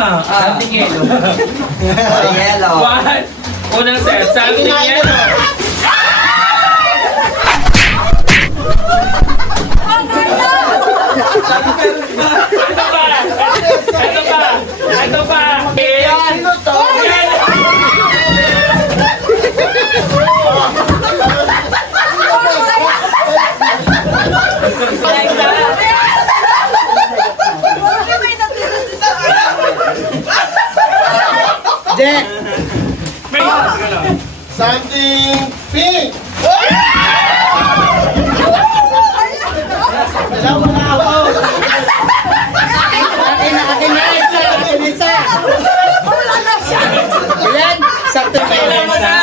nga. Something yellow. Yellow. What? Unang set, something yellow. Ito pa! Ito pa! Ito pa! Sino to? Jack! Something pink! Alam mo na ako! Akin na, isa! Akin, isa! Ayan! Sakto pa yun. Wala mo na!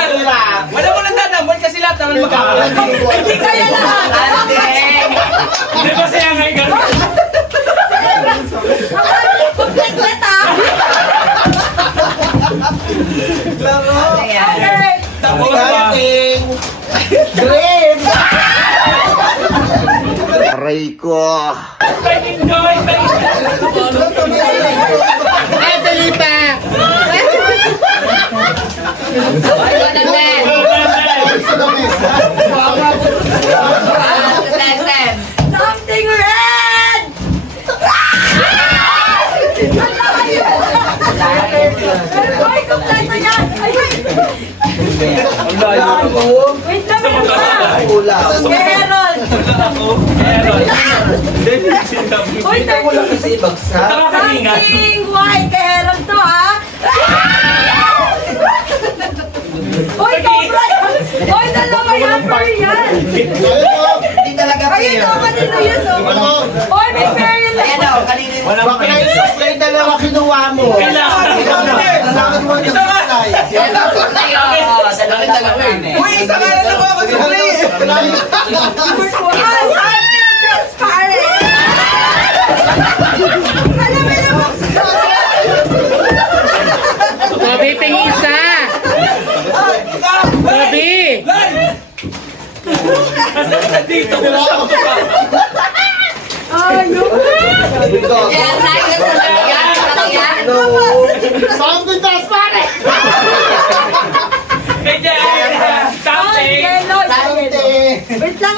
Wala mo nang dadambol kasi lahat naman magkakaroon. Hindi kaya lahat. Hindi ba siya ngayon gano'n? Komplet ah. Okay. Tapos ba? Something green! Aray ko! Pwedeng gawin! Ay, Felipa! Something red! Ay, kompleto yan! Ay, Ang layo. wait lang, Ula. Kay Harold! Uy, Wala kasi bagsak. Nakakalingat. something white! Kay Harold to, ha? Uy, sobra yan! Uy, dalawa yan, per yan! Hindi talaga Ayun o, kanino yun o? Uy, may fair yun Ayan o, kanina yung... Walang Bakit yung dalawa kinuha mo? Kailangan. Kailangan mo yung supply. Uy, isa ka na lang ako sa play! Ah, something transparent! Alam mo naman, Bobby, tingin isa! Bobby! Dito ko lang ako pa. ano? Something transparent! Medyo Ay, something. yellow! Something! Wait lang!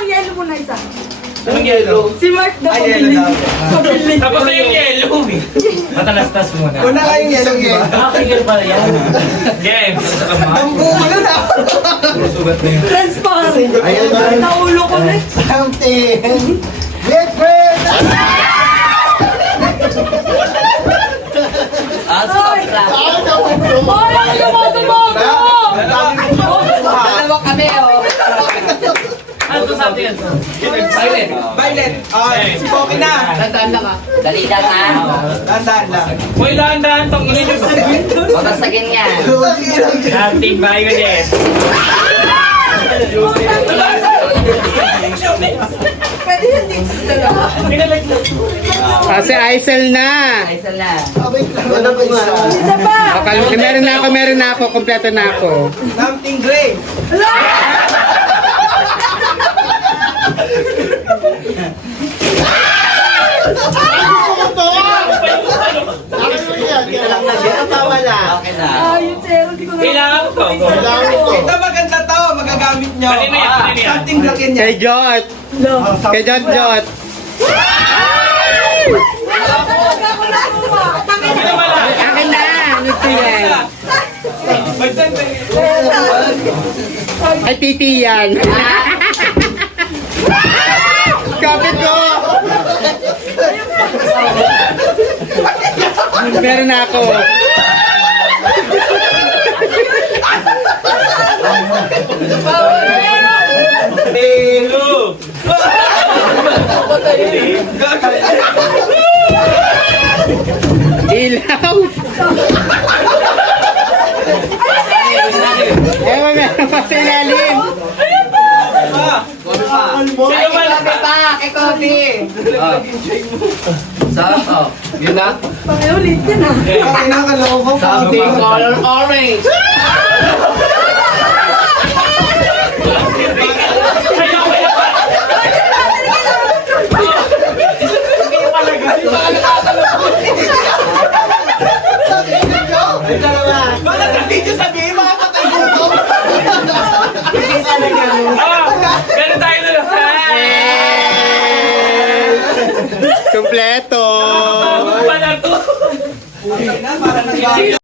Yellow muna isa. Anong yellow? Si Mark daw Ay, yellow pabili. daw. Tapos na yung yellow. Matalastas muna. Una ka yung yellow, di ba? Nakakigil pala yan. James. Ang bulo na! Transparent. Ayun na. Naulo ko na. Something different! Ay! Saan ka pupunta? Ay, ang dumodumogo! Dalawa kami, oh. Ano to something yan? Silent. Violet, si Poki na. Dali lang ha. Dahan-dahan lang. Uy, dahan-dahan tong ina nyo. Patasagin niya. Something bahay ko, Jess. Pwede yun dito sa dalawa. Kasi Aisel na! Ay, sala. Ano ba isa? Isa pa! Meron na ako, kompleto na ako. Something gray. Ano yan? Ito tawala. Okay na. Ayun, sir. Hindi ko na... Kailangan ko to. Kailangan ito. Ito maganda to, magagamit nyo. Kanina yan, kanina yan. Something black yan. Kay Jot! Kay Jot! Talaga ako nakuha. Tangin Sino wala? Akin na! Ano ito yan? Ay, titi yan! Kapit ko! Meron na ako. Hello. Ilaw! Ewan, meron pa sa ilalim. Sino wala? Pa, kay Kobe. Oh, yun na. Pangulit yan ah. Ang inakaloko ko. Something color orange. Ayaw ko yan. video sabihin, makapatay gutom. Meron tayo na lang. Kompleto. Pala to. Parang nag